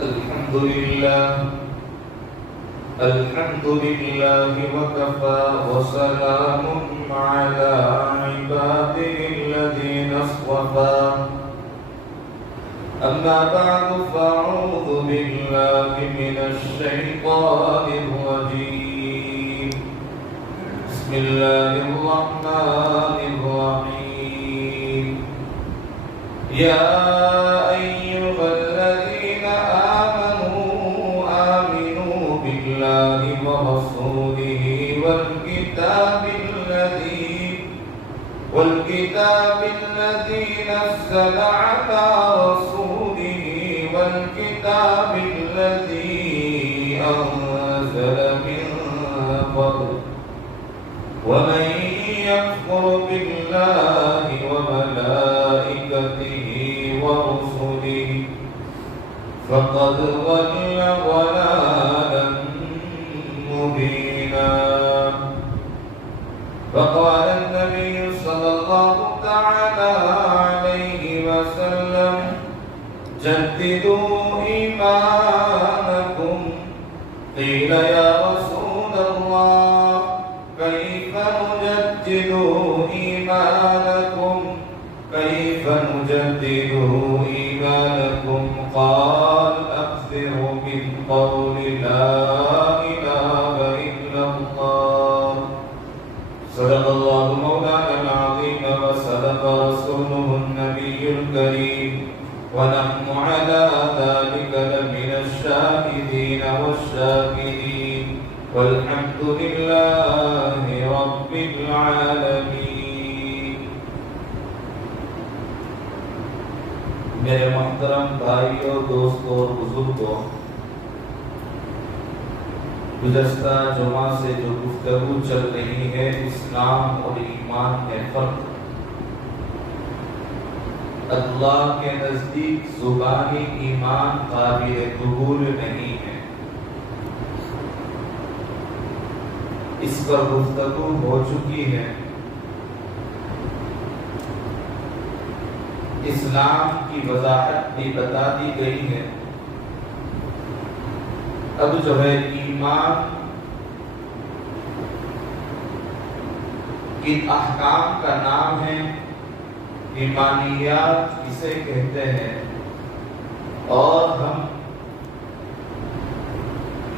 الحمد لله وكفى وسلام على عباده الذين اصطفى أما بعد فأعوذ بالله من الشيطان الرجيم بسم الله الرحمن الرحيم يا أيها الذين آمنوا بالله ورسوله والكتاب الذي نزل على رسوله والكتاب الذي أنزل من قبل ومن يكفر بالله وملائكته ورسله فقد ضل ضلالا مبينا. فقال النبي صلى الله تعالى عليه وسلم جددوا إيمانكم. قيل يا رسول الله كيف نجدد إيمانكم قال أكثروا من قول لا إله إلا الله. صدق الله مولانا العظيم وصدق رسوله النبي الكريم ونحن على ذلك لمن الشاهدين والشاكرين والحمد لله رب العالمين. میرے محترم بھائیوں، دوستوں اور بزرگوں، گزشتہ جمعہ سے جو گفتگو چل رہی ہے اسلام اور ایمان میں فرق، اللہ کے نزدیک زبانی ایمان قابل قبول نہیں ہے، اس پر گفتگو ہو چکی ہے. اسلام کی وضاحت بھی بتا دی گئی ہے. اب جو ہے ایمان ان احکام کا نام ہے، ایمانیات اسے کہتے ہیں، اور ہم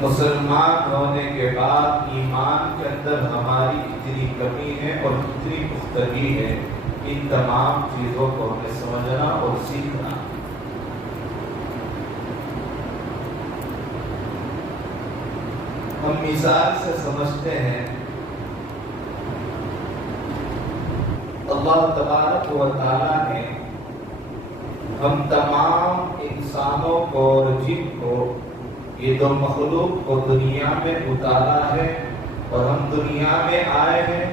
مسلمان ہونے کے بعد ایمان کے اندر ہماری اتنی کمی ہے اور اتنی پختگی ہے، ان تمام چیزوں کو ہمیں سمجھنا اور سیکھنا. ہم مثال سے سمجھتے ہیں، اللہ تبارک و تعالی نے ہم تمام انسانوں کو اور جن کو، یہ دو مخلوق کو دنیا میں اتارا ہے، اور ہم دنیا میں آئے ہیں،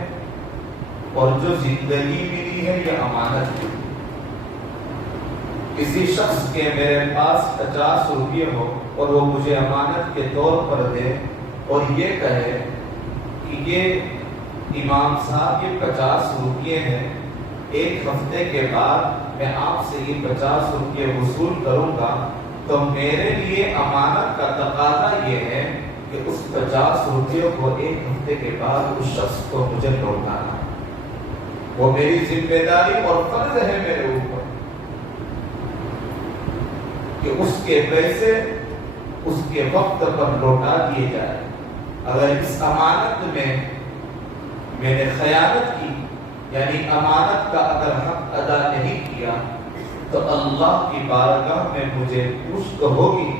اور جو زندگی ملی ہے یہ امانت ہے. کسی شخص کے میرے پاس 50 روپے ہو اور وہ مجھے امانت کے طور پر دے اور یہ کہے کہ یہ امام صاحب یہ 50 روپے ہیں، ایک ہفتے کے بعد میں آپ سے یہ 50 روپے وصول کروں گا، تو میرے لیے امانت کا تقاضا یہ ہے کہ اس 50 روپے کو ایک ہفتے کے بعد اس شخص کو مجھے لوٹانا. وہ میری ذمہ داری اور فرض ہے میرے اوپر کہ اس کے پیسے اس کے وقت پر لوٹا دیے جائے. اگر اس امانت میں نے خیانت کی، یعنی امانت کا اگر حق ادا نہیں کیا، تو اللہ کی بارگاہ میں مجھے پوچھ ہوگی.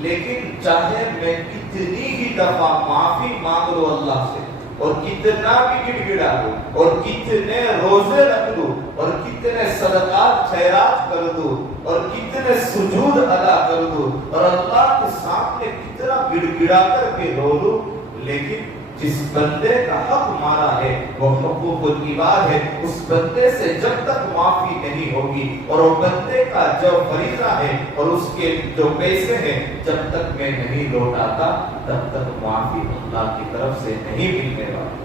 لیکن چاہے میں کتنی ہی دفعہ معافی مانگ لوں اللہ سے، اور کتنا بھی گڑ گڑا دوں، اور کتنے روزے رکھ دوں، اور کتنے صدقات خیرات کر دوں، اور کتنے سجود ادا کر دوں، اور اللہ کے سامنے کتنا گڑ گڑا کر کے رو لوں، لیکن جس بندے کا حق مارا ہے وہ حقوق العباد ہے. اس بندے سے جب تک معافی نہیں ہوگی، اور وہ بندے کا جو فریضہ ہے اور اس کے جو پیسے ہیں جب تک میں نہیں لوٹاتا، تب تک معافی اللہ کی طرف سے نہیں ملنے والی.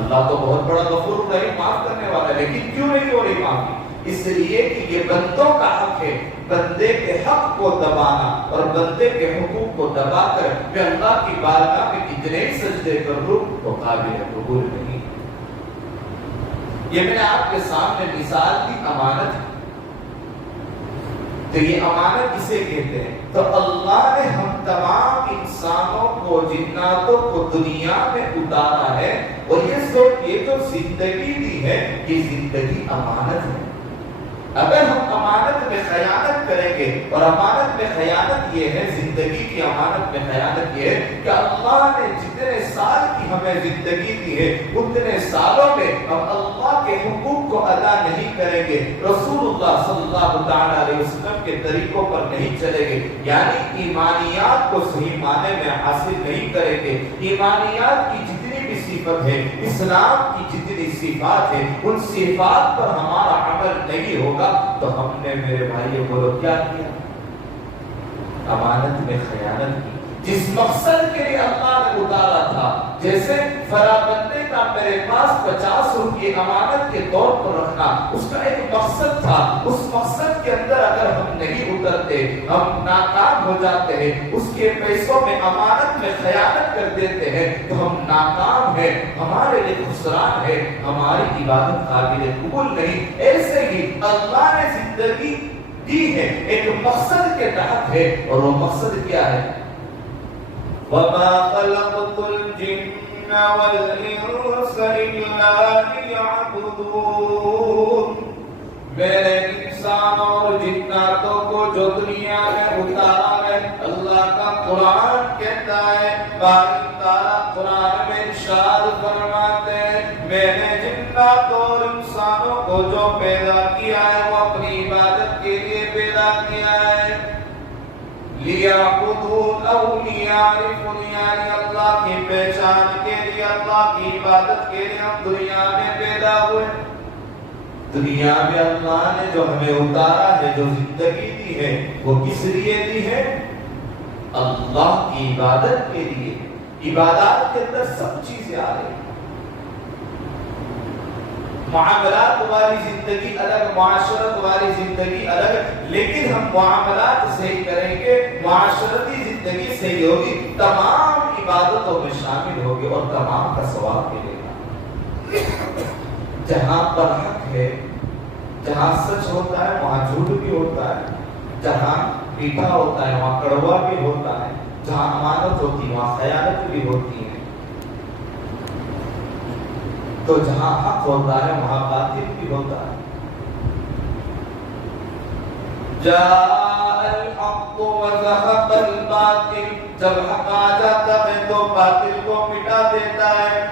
اللہ تو بہت بڑا غفور رحیم، معاف کرنے والا ہے، لیکن کیوں نہیں ہو رہی معافی؟ اس لیے کہ یہ بندوں کا حق ہے، بندے کے حق کو دبانا اور بندے کے حقوق کو دبا کر میں اللہ کی بارگاہ میں کتنے ہی سجدے کر لوں تو قابل قبول نہیں۔ یہ میں نے آپ کے سامنے مثال دی امانت، تو یہ امانت کسے کہتے ہیں؟ تو اللہ نے ہم تمام انسانوں کو، جناتوں کو دنیا میں اتارا ہے، اور یہ جو زندگی دی ہے یہ زندگی امانت ہے۔ اگر ہم امانت میں خیانت کریں گے، اور امانت میں خیانت یہ ہے، زندگی کی امانت میں خیانت یہ ہے کہ اللہ نے جتنے سال کی ہمیں زندگی دی ہے اتنے سالوں میں ہم اللہ کے حقوق کو ادا نہیں کریں گے، رسول اللہ صلی اللہ علیہ وسلم کے طریقوں پر نہیں چلیں گے، یعنی ایمانیات کو صحیح معنی میں حاصل نہیں کریں گے، ایمانیات کی جتنی بھی صفت ہے، اسلام کی جتنی صفات ہے، ان صفات پر ہمارا عمل نہیں ہوگا تو ہم نے، میرے بھائیوں بولو، کیا کیا؟ امانت میں خیانت کی۔ جس مقصد کے لیے اللہ نے اتارا تھا، جیسے فرا بندے کا میرے پاس 50 روپے امانت کے طور پر رکھنا، اس کا ایک مقصد تھا، اس مقصد کے اندر اگر ہم نہیں اترتے، ہم ناکام ہو جاتے ہیں، اس کے پیسوں میں امانت میں خیانت کر دیتے ہیں تو ہم ناکام ہیں، ہمارے لیے خسران ہے، ہماری عبادت قابل قبول نہیں۔ ایسے ہی اللہ نے زندگی دی ہے ایک مقصد کے تحت ہے، اور وہ مقصد کیا ہے؟ وَمَا خَلَقْتُ الْجِنَّ وَالْإِنسَ إِلَّا لِيَعْبُدُونِ۔ میں نے انسان اور جناتوں کو جو دنیا میں اتارا ہے، اللہ کا قرآن کہتا ہے، باری تعالیٰ قرآن میں ارشاد فرماتے ہیں، میں نے جنات اور انسانوں کو جو پیدا کیا ہے وہ اپنی عبادت کے لیے پیدا کیا ہے، لیعبدون او لیعرفون، یعنی اللہ کی پہچان کے لیے، اللہ کی عبادت کے لیے ہم دنیا میں پیدا ہوئے۔ دنیا میں اللہ نے جو ہمیں اتارا ہے، جو زندگی دی ہے، وہ کس لیے دی ہے؟ اللہ کی عبادت کے لیے۔ عبادات کے اندر سب چیزیں آ رہی ہیں، معاملات والی زندگی الگ، معاشرت والی زندگی الگ، لیکن ہم معاملات صحیح کریں گے، معاشرتی زندگی صحیح ہوگی، تمام عبادتوں میں شامل ہوگی اور تمام کا ثواب ملے گا۔ جہاں پر حق ہے، جہاں سچ ہوتا ہے وہاں جھوٹ بھی ہوتا ہے، جہاں میٹھا ہوتا ہے وہاں کڑوا بھی ہوتا ہے، جہاں امانت ہوتی ہے وہاں خیانت بھی ہوتی ہے، تو جہاں حق ہوتا ہے وہاں باطل بھی ہوتا ہے۔ جاء الحق وزهق الباطل، جب حق آ جاتا ہے تو باطل کو مٹا دیتا ہے،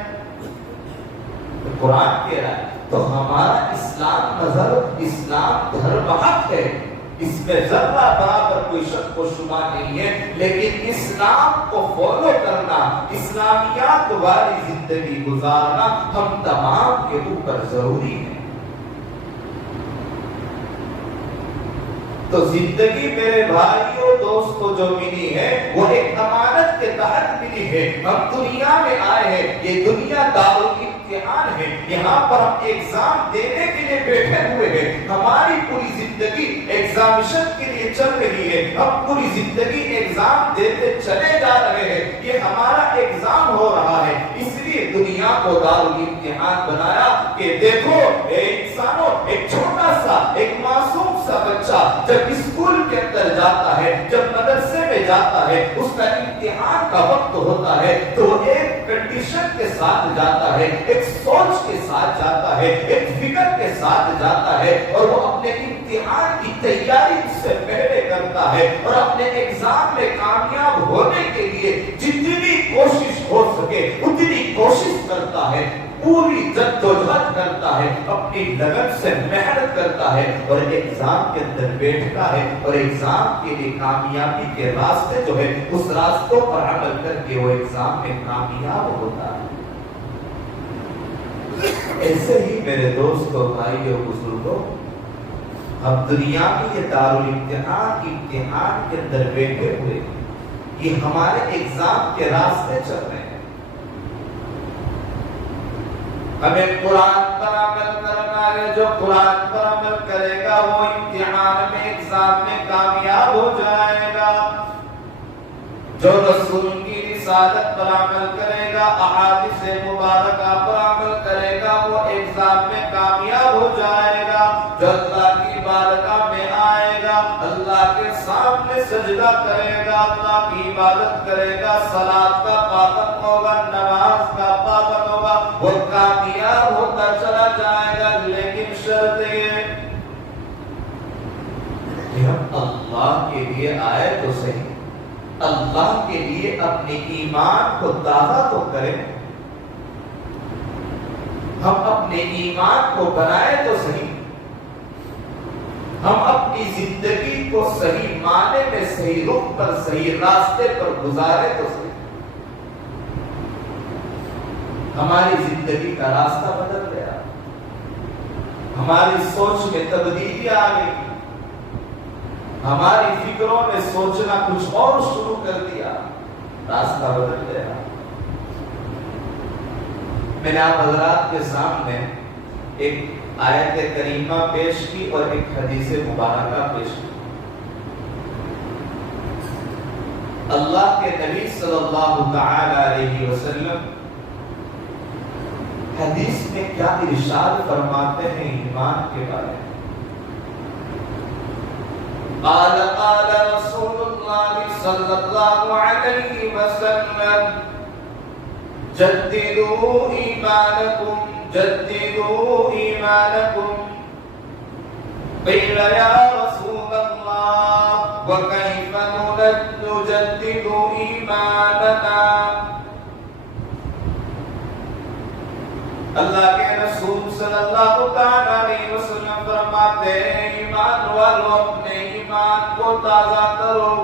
قرآن کہہ رہا ہے۔ تو ہمارا اسلام نظر، اسلام دھرم حق ہے، اس میں ذرہ برابر کوئی شک و شبہ نہیں ہے، لیکن اسلام کو فالو کرنا، اسلامیات والی زندگی گزارنا ہم تمام کے اوپر ضروری ہے۔ تو زندگی میرے بھائیوں دوستوں جو ملی ہے وہ ایک امانت کے تحت ملی ہے۔ ہم دنیا میں آئے ہیں، یہ دنیا دارالامتحان ہے، یہاں پر ہم ایگزام دینے کے لیے بیٹھے ہوئے ہیں، ہماری پوری زندگی ایگزامشن کے لیے چل رہی ہے، ہم پوری زندگی ایگزام دیتے چلے جا رہے ہیں، یہ ہمارا ایگزام ہو رہا ہے۔ اس لیے دنیا کو دارالامتحان بنایا کہ دیکھو اے انسانوں، ایک چھوٹا سا، ایک معصوم سا بچہ جب اسکول کے اندر جاتا ہے، جب مدرسے میں جاتا ہے، اس کا امتحان کا وقت ہوتا ہے تو وہ ایک کنڈیشن کے ساتھ جاتا ہے، ایک سوچ کے ساتھ جاتا ہے، ایک فکر کے ساتھ جاتا ہے، اور وہ اپنے امتحان کی تیاری اس سے پہلے کرتا ہے، اور اپنے ایگزام میں کامیاب ہونے کے لیے جتنی کوشش ہو سکے اتنی کوشش کرتا ہے، پوری جدوجہد کرتا ہے، اپنی لگن سے محنت کرتا ہے، اور ایگزام کے اندر بیٹھتا ہے، اور ایگزام کے لیے کامیابی کے راستے جو ہے اس راستوں پر عمل کر کے وہ ایگزام میں کامیاب ہوتا ہے۔ ایسے ہی میرے دوستوں، بھائیوں، بزرگوں، ہم دنیا میں یہ دارالامتحان امتحان کے اندر بیٹھے ہوئے، یہ ہمارے ایگزام کے راستے چل رہے ہیں۔ ہمیں قرآن پر عمل کرنا ہے. جو قرآن پر عمل کرے گا وہ امتحان میں ایگزام میں کامیاب ہو جائے گا. جو رسول کی رسالت پر عمل کرے گا, احادیث مبارکہ پر عمل کرے گا, وہ ایگزام میں کامیاب ہو جائے گا. جو اللہ کی بارگاہ میں آئے گا, اللہ کے سامنے سجدہ کرے گا, اللہ کی عبادت کرے گا, صلاۃ کا پابند ہوگا, نماز کا پابند ہوگا, وہ کامیاب ہوتا چلا جائے گا. لیکن شرط یہ کہ ہم اللہ کے لیے آئے تو صحیح, اللہ کے لیے اپنے ایمان کو تازہ تو کریں, ہم اپنے ایمان کو بنائے تو صحیح, ہم اپنی زندگی کو صحیح معنی میں صحیح رخ پر صحیح راستے پر گزارے تو صحیح. ہماری زندگی کا راستہ بدل گیا, ہماری سوچ میں تبدیلی آ گئی, ہماری فکروں نے سوچنا کچھ اور شروع کر دیا, راستہ بدل گیا. میں نے آپ حضرات کے سامنے ایک آیت کریمہ پیش کی اور ایک حدیث مبارکہ پیش کی. اللہ کے نبی صلی اللہ تعالی علیہ وسلم حدیث میں کیا ارشاد فرماتے ہیں ایمان کے بارے میں. قال رسول اللہ صلی اللہ علیہ وسلم جددوا ایمانکم جددوا ایمانکم. قیل یا رسول اللہ وکیف نجدد ایماننا. اللہ کے رسول صلی اللہ علیہ وسلم فرماتے ہیں ایمان والو اپنے ایمان کو تازہ کرو.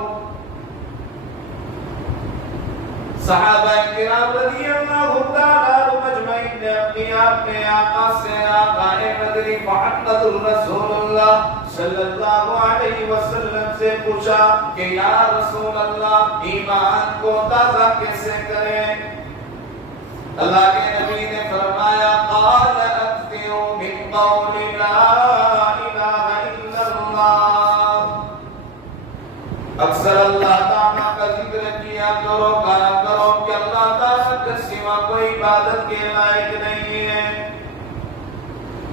صحابہ کرام رضی اللہ تعالی عنہم اجمعین نے اپنے آقا سے آقا مدنی محمد رسول اللہ صلی اللہ علیہ وسلم سے پوچھا کہ یا رسول اللہ ایمان کو تازہ کیسے کریں. اللہ کے نبی نے فرمایا قال اکثروا من قول لا الہ الا اللہ. اکثر اللہ تعالیٰ کا ذکر کیا کرو, کہا کرو کہ اللہ تعالیٰ کے سوا کوئی عبادت کے لائق نہیں ہے,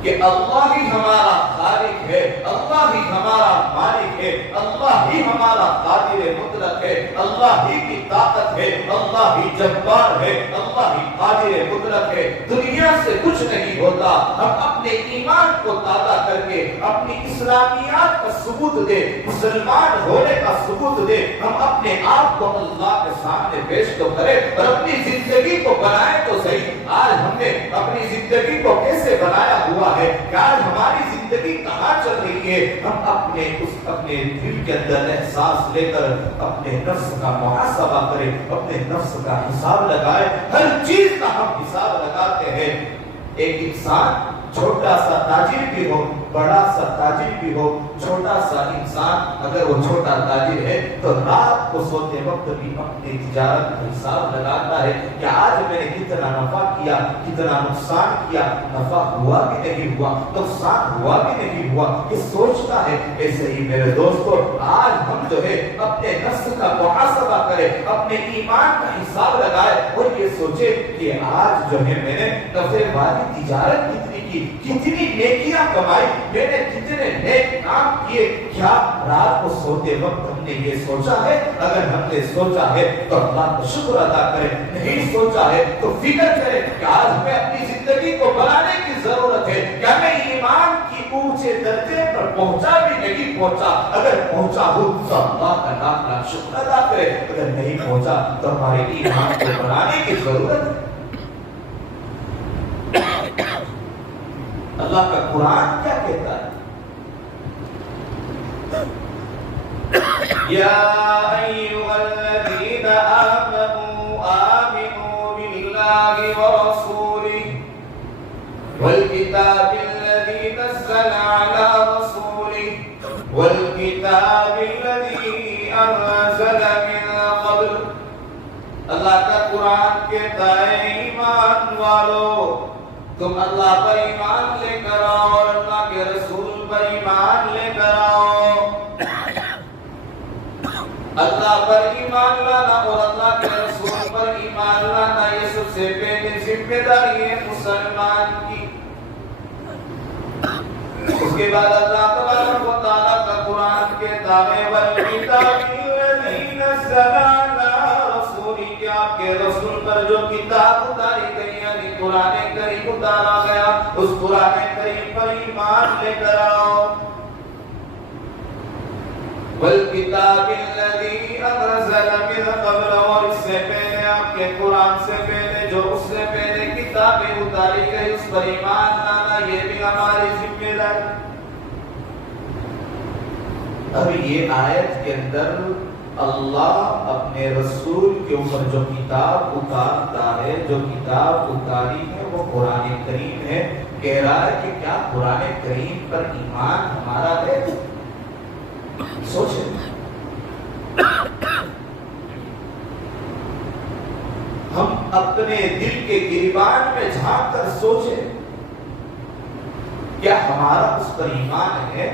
کہ اللہ ہی ہمارا خالق ہے, اللہ ہی ہمارا مالک ہے, اللہ ہی ہمارا قادر مطلق ہے, اللہ ہی کی طاقت ہے, اللہ ہی جبار ہے, اللہ ہی قادر مطلق ہے. دنیا سے کچھ نہیں ہوتا. ہم اپنے ایمان کو تازہ کر کے اپنی اسلامیات کا ثبوت دے, مسلمان ہونے کا ثبوت دے, ہم اپنے آپ کو اللہ کے سامنے پیش تو کریں اور اپنی زندگی کو بنائے تو صحیح. آج ہم نے اپنی زندگی کو کیسے بنایا ہوا ہے کہ آج ہماری زندگی کہاں چل رہی ہے. ہم اپنے دل کے اندر احساس لے کر اپنے نفس کا محاسبہ کریں, اپنے نفس کا حساب لگائیں. ہر چیز کا ہم حساب لگاتے ہیں. ایک انسان چھوٹا سا تاجر بھی ہو, بڑا سا تاجر بھی ہو, چھوٹا سا انسان اگر وہ چھوٹا تاجر ہے تو رات کو سوتے وقت بھی اپنی تجارت کا حساب لگاتا ہے کہ آج میں نے کتنا نفع کیا, کتنا نقصان کیا, نفع ہوا کہ نہیں ہوا, نقصان ہوا کہ نہیں ہوا, یہ سوچتا ہے. ایسے ہی میرے دوستو آج ہم جو ہے اپنے نفس کا محاسبہ کریں, اپنے ایمان کا حساب لگائے اور یہ سوچے کہ آج جو ہے میں نے نفع والی تجارت کتنی کی, کتنی نیکیاں کمائی, میں نے کتنے نیک کام کیے. کیا رات کو سوتے وقت ہم نے یہ سوچا ہے؟ اگر ہم نے سوچا ہے تو اللہ کا شکر ادا کریں, نہیں سوچا ہے تو فکر کریں کہ آج ہمیں اپنی زندگی کو بنانے کی ضرورت ہے. کیا میں ایمان کی اونچے درجے پر پہنچا بھی نہیں پہنچا؟ اگر پہنچا ہوں تو اللہ کا لاکھ لاکھ شکر ادا کریں, اگر نہیں پہنچا تو ہمارے ایمان کو بنانے کی ضرورت ہے. اللہ کا قرآن کیا کہتا ہے؟ یا ایھا الذین آمنوا آمنوا باللہ ورسولہ والکتاب الذی نزل علی رسولہ والکتاب الذی انزل من قبل. اللہ کا قرآن کہتا ہے ایمان والو تم اللہ پر ایمان لے کر آؤ اور اللہ کے رسول پر ایمان لے کر آؤ۔ اللہ پر ایمان لانا اور اللہ کے رسول پر ایمان لانا یہ سب سے پہلے ذمہ داری ہے مسلمان کی۔ اس کے بعد اللہ تبارک و تعالیٰ کا قرآن کہتا ہے وَالْكِتَابِ الَّذِي نَزَّلَ عَلَىٰ رَسُولِهِ کہ آپ کے رسول پر جو کتاب اتاری گئی یعنی قرآن کریم اتارا گیا اس قرآن کریم پر ایمان لے کر آؤ۔ وَالْكِتَابِ الَّذِي أَنزَلَ مِن قَبْلُ اور اس سے پہلے آپ کے قرآن سے پہلے جو اس سے پہلے کتابیں اتاری گئی اس پر ایمان لانا یہ بھی ہماری ذمہ داری۔ اب یہ آیت کے اندر اللہ اپنے رسول کے اوپر جو کتاب اتارتا ہے جو کتاب اتاری ہے وہ قرآن کریم ہے، کہہ رہا ہے کہ کیا قرآن کریم پر ایمان ہمارا ہے؟ سوچیں ہم اپنے دل کے گریبان میں جھانک کر سوچیں کیا ہمارا اس پر ایمان ہے؟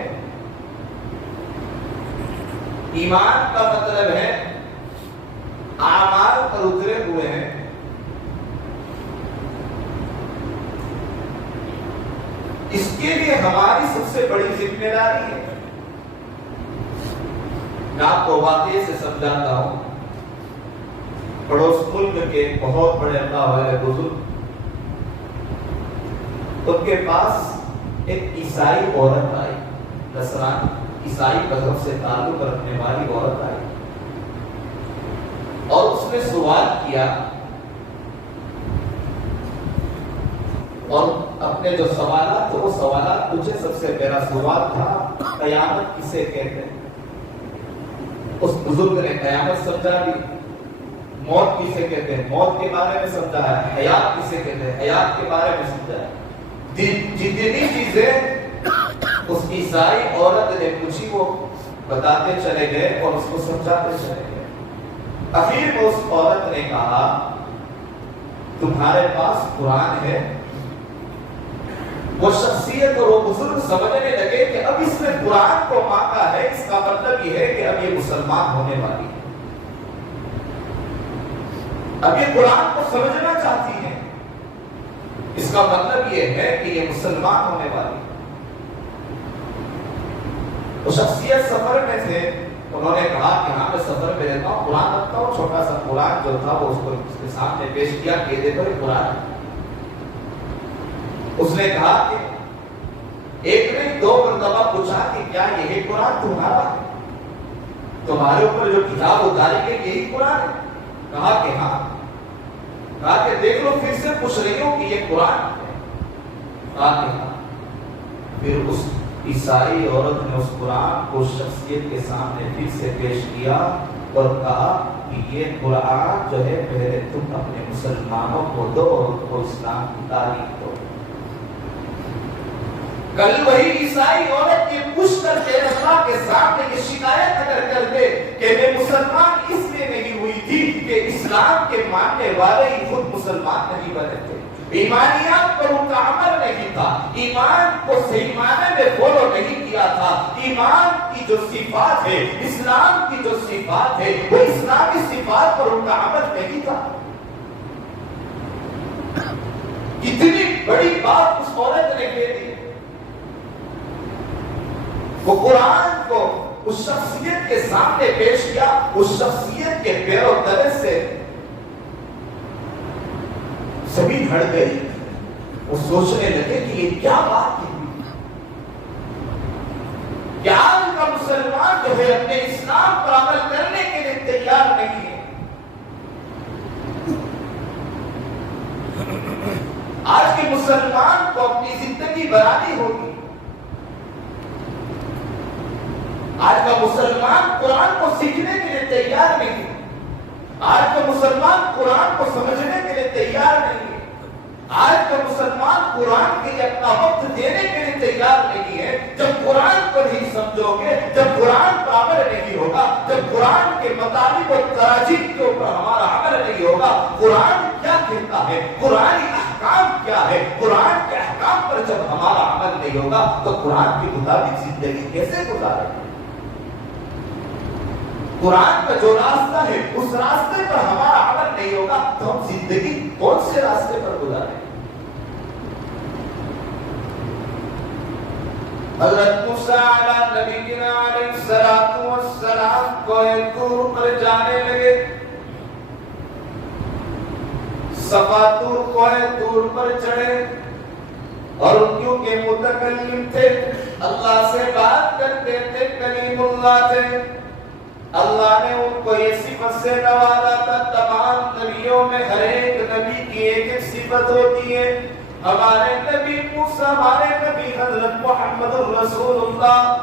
ایمان کا مطلب ہے اعمال پر اترے ہوئے ہیں۔ اس کے لیے ہماری سب سے بڑی ذمہ داری ہے۔ میں آپ کو واقعے سے سمجھاتا ہوں۔ پڑوس ملک کے بہت بڑے اللہ والے بزرگ، ان کے پاس ایک عیسائی عورت آئی، نصرانی عیسائی مذہب سے تعلق رکھنے والی عورت آئی اور اس نے سوال کیا اور اپنے جو سوالات وہ سوالات مجھے سب سے پہلا سوال تھا قیامت کسے کہتے ہیں؟ اس بزرگ نے قیامت سمجھا دی، موت کسے کہتے ہیں موت کے بارے میں سمجھا ہے، حیات کسے کہتے ہیں حیات کے بارے میں سمجھا ہے۔ جتنی چیزیں اس عیسائی عورت نے پوچھی وہ بتاتے چلے گئے اور اس کو سمجھاتے چلے گئے۔ اخیر میں اس عورت نے کہا تمہارے پاس قرآن ہے؟ وہ شخصیت اور وہ بزرگ سمجھنے لگے کہ اب اس نے قرآن کو مانگا ہے، اس کا مطلب یہ ہے کہ اب یہ مسلمان ہونے والی ہے، اب یہ قرآن کو سمجھنا چاہتی ہے، اس کا مطلب یہ ہے کہ یہ مسلمان ہونے والی ہے۔ وہ شخصیت سفر میں تھے، انہوں نے کہا کہ ہاں میں سفر میں رہتا ہوں، قرآن رکھتا ہوں، چھوٹا سا قرآن جو تھا وہ اس کو اس کے سامنے پیش کیا کہ دیکھو یہ قرآن ہے۔ اس نے کہا کہ ایک نے دو مرتبہ پوچھا کہ کیا یہی قرآن تمہارا ہے؟ تمہارے اوپر جو کتاب اتاری گئی یہی قرآن ہے؟ کہا کہ ہاں۔ کہا کہ دیکھ لو پھر سے پوچھ رہی ہوں کہ یہ قرآن ہے؟ کہا کہ ہاں۔ پھر اس عیسائی عورت نے اس قرآن کو شخصیت کے سامنے پھر سے پیش کیا اور کہا کہ یہ قرآن جو ہے پہلے تم اپنے مسلمانوں کو دو اور ان کو اسلام کی تعلیم دو۔ کل وہی عیسائی عورت یہ پوچھ کر کے اللہ کے سامنے یہ شکایت اگر کر دے کہ میں مسلمان اس لیے نہیں ہوئی تھی کہ اسلام کے ماننے والے ہی خود مسلمان نہیں بنے تھے، ایمانیات پر ان کا عمل نہیں تھا، ایمان کو صحیح معنی میں فالو نہیں کیا تھا، ایمان کی جو صفات ہے، اسلام کی جو صفات ہے وہ اسلامی صفات پر ان کا عمل نہیں تھا۔ اتنی بڑی بات اس عورت نے کہہ دی، وہ قرآن کو اس شخصیت کے سامنے پیش کیا، اس شخصیت کے پیر و تلے سے سبھی ہٹ گئی، وہ سوچنے لگے کہ یہ کیا بات ہے، کیا ان کا مسلمان جو ہے اپنے اسلام پر عمل کرنے کے لیے تیار نہیں ہے۔ آج کے مسلمان کو اپنی زندگی بنانی ہوگی، آج کا مسلمان قرآن کو سیکھنے کے لیے تیار نہیں ہے، آج کا مسلمان قرآن کو سمجھنے کے لیے تیار نہیں ہے، آج کا مسلمان قرآن کے لیے اپنا وقت دینے کے لیے تیار نہیں ہے۔ جب قرآن کو نہیں سمجھو گے، جب قرآن پر عمل نہیں ہوگا، جب قرآن کے مطالب و تراجیح کے اوپر ہمارا عمل نہیں ہوگا، قرآن کیا کہتا ہے، قرآن احکام کیا ہے، قرآن کے احکام پر جب ہمارا عمل نہیں ہوگا تو قرآن کے مطابق زندگی کیسے گزاریں گے؟ قرآن کا جو راستہ ہے اس راستے پر ہمارا عمل نہیں ہوگا تو ہم زندگی کون سے راستے پر گزاریں؟ حضرت موسیٰ علیہ نبینا علیہ السلام کوہ طور پر جانے لگے، صفا طور کوہ طور پر چڑھے، اور کیونکہ متکلم تھے، اللہ سے بات کرتے تھے، کلیم اللہ تھے، اللہ نے ان کو یہ صفت سے نوازا تھا۔ تمام نبیوں میں ہر ایک نبی کی ایک ایک صفت ہوتی ہے۔ ہمارے نبی موسیٰ، ہمارے نبی حضرت محمد رسول اللہ،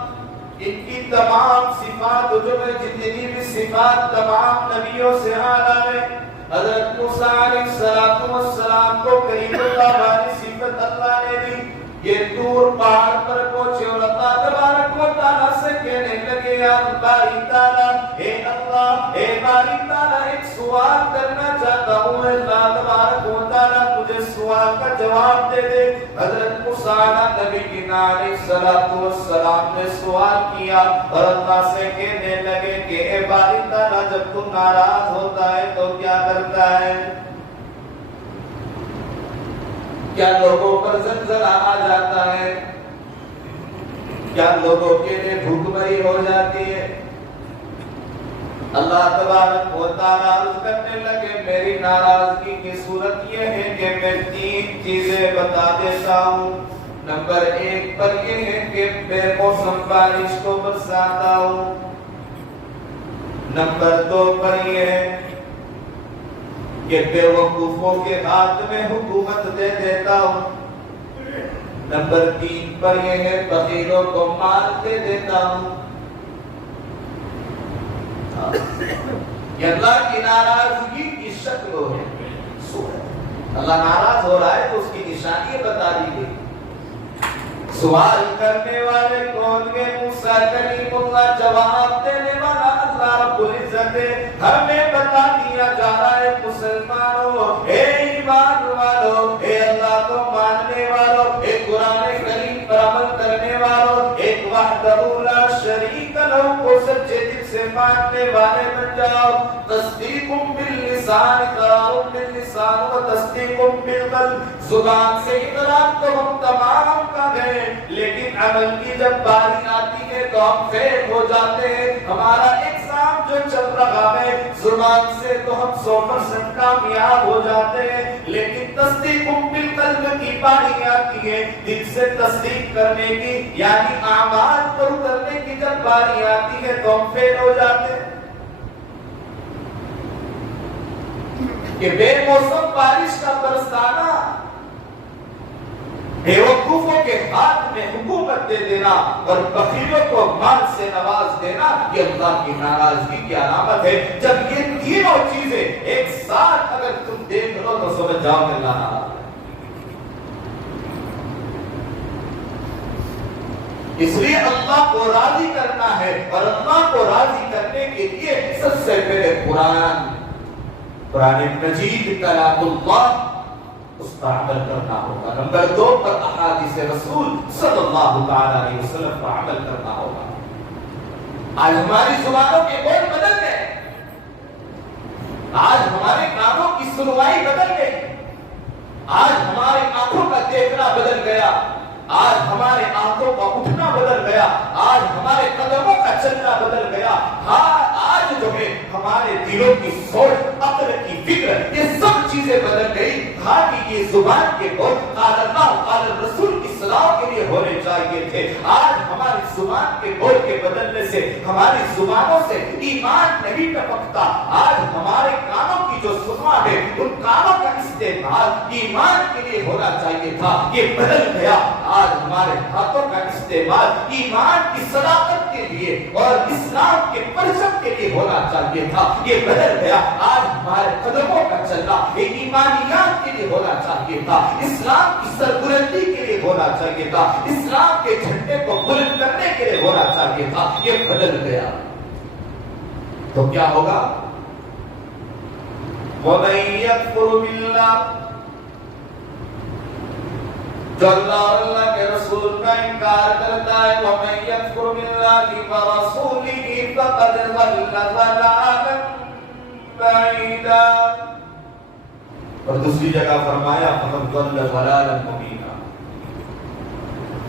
ان کی تمام صفات جو ہے، جتنی بھی صفات تمام نبیوں سے اعلیٰ ہے۔ حضرت موسیٰ علیہ السلام کو کلیم اللہ والی صفت اللہ نے دی۔ یہ دور پہاڑ پر پہنچے اور اللہ تبارک و تعالیٰ سے کہنے لگے، یا باری تعالیٰ، اے اللہ، اے باری تعالیٰ، ایک سوال کرنا چاہتا ہوں، اللہ تبارک و تعالیٰ مجھے سوال کا جواب دے دے۔ حضرت موسیٰ علیہ السلام نے سوال کیا اور اللہ سے کہنے لگے کہ اے باری تعالیٰ، جب تو ناراض ہوتا ہے تو کیا کرتا ہے؟ کیا لوگوں پر زلزلہ آ جاتا ہے؟ کیا لوگوں کے لیے بھوکمری ہو جاتی ہے؟ اللہ تبارک و تعالیٰ عرض کرنے لگے، میری ناراضگی کی صورت یہ ہے کہ میں 3 چیزیں بتا دیتا ہوں۔ نمبر 1 پر یہ ہے کہ بے موسم بارش کو برساتا ہوں۔ نمبر 2 پر یہ ہے کہ بے وقوفوں کے ہاتھ میں حکومت دے دیتا ہوں۔ نمبر 3 پر یہ ہے بخیلوں کو مال دے دیتا ہوں۔ یہ اللہ کی ناراضگی کی شکل ہے، اللہ ناراض ہو رہا ہے تو اس کی نشانی بتا دی گئی۔ سوال کرنے والے کون گے؟ موسیٰ کلیم اللہ، جواب دینے والا اللہ رب العزت ہے۔ ہمیں بتا دیا جا رہا ہے، مسلمانوں، اے ایمان والوں، اے اللہ کو ماننے والوں، اے قرآن کریم پر عمل کرنے والوں، ایک وحدہ لا شریک لہ کو سچے دل سے ماننے والے بن جاؤ۔ تصدیق باللسان، اقرار باللسان و تصدیق بالقلب، زبان سے اقرار تو ہم تمام کا گئے، لیکن عمل کی جب باری آتی ہے تو ہم فیل ہو جاتے ہیں۔ ہمارا ایگزام جو چل رہا ہے، زبان سے تو ہم 100% کامیاب ہو جاتے ہیں، لیکن تصدیق بالقلب کی باری آتی ہے، دل سے تصدیق کرنے کی، یعنی اعمال پر اترنے کی جب باری آتی ہے تو ہم فیل ہو جاتے ہیں۔ کہ بے موسم بارش کا برسانا، بے وقوفوں کے ہاتھ میں حکومت دے دینا اور بخیلوں کو مال سے نواز دینا، یہ اللہ کی ناراضگی کی علامت ہے۔ جب یہ تینوں چیزیں ایک ساتھ اگر تم دیکھ لو تو سمجھ جاؤ کہ اللہ ناراض ہے۔ اس لیے اللہ کو راضی کرنا ہے، اور اللہ کو راضی کرنے کے لیے سب سے پہلے قرآن مجید کلام اللہ، اس پر عمل کرنا ہوگا۔ نمبر 2 پر احادیث رسول صلی اللہ تعالی علیہ وسلم پر عمل کرنا ہوگا۔ آج ہماری زبانوں کے بول بدل گئے، آج ہمارے کانوں کی سنوائی بدل گئی، آج ہماری آنکھوں کا دیکھنا بدل گیا، آج ہمارے آنکھوں کا اٹھنا بدل گیا، آج ہمارے قدموں کا چلنا بدل گیا، آج جو ہے ہمارے دلوں کی سوچ، عقل کی فکر، یہ سب چیزیں بدل گئی۔ کہ یہ زبان کے بول قال اللہ قال رسول کی صلاح کے لیے ہونے چاہیے تھے، آج ہماری زبان کے بول کے بدلنے سے ہماری زبانوں سے ایمان نہیں ٹپکتا۔ آج ہمارے کانوں کی جو سنوا ہے، ان کانوں کا استعمال ایمان کے لیے ہونا چاہیے تھا، یہ بدل گیا۔ آج ہمارے ہاتھوں کا استعمال ایمان کی صداقت کے لیے اور اسلام کے پرچم کے لیے ہونا چاہیے تھا، یہ بدل گیا۔ آج ہمارے قدموں کا چلنا ایمانیات کے لیے ہونا چاہیے تھا، اسلام کی سربلندی کے لیے ہونا چاہیے تھا، اسلام کے جھنڈے کو بلند کرنے کے لیے ہونا چاہیے تھا، یہ بدل گیا۔ تو کیا ہوگا؟ وَمَن يَكْفُرْ بِاللَّهِ جو اللہ اور اللہ کے رسول کا انکار کرتا ہے وَمَن يَكْفُرْ بِاللَّهِ وَرَسُولِهِ فَقَدْ ضَلَّ ضَلَالًا بَعِيدًا۔ اور دوسری جگہ فرمایا فَقَدْ ضَلَّ ضَلَالًا مُبِينًا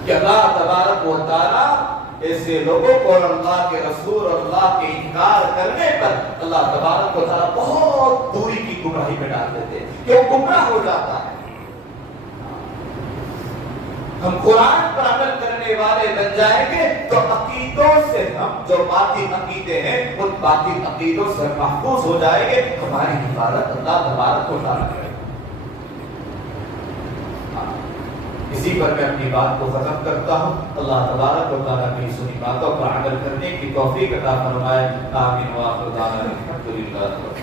کہ اللہ تبارک و تعالی ایسے لوگوں کو اللہ کے رسول اور اللہ کے انکار کرنے پر اللہ تبارک و تعالی بہت دوری کی گمراہی میں ڈال دیتے ہیں کہ وہ گمراہ ہو جاتا ہے۔ ہم قرآن پر عمل کرنے والے بن جائیں گے تو عقیدوں سے ہم جو باطل عقیدے ہیں ان باطل عقیدوں سے محفوظ ہو جائیں گے، ہماری حفاظت اللہ تبارک و تعالی کرے۔ اسی پر میں اپنی بات کو ختم کرتا ہوں۔ اللہ تبارک و تعالی کی سنی باتوں پر عمل کرنے کی توفیق عطا فرمائے۔ آمین۔ وآخر دعوانا الحمدللہ۔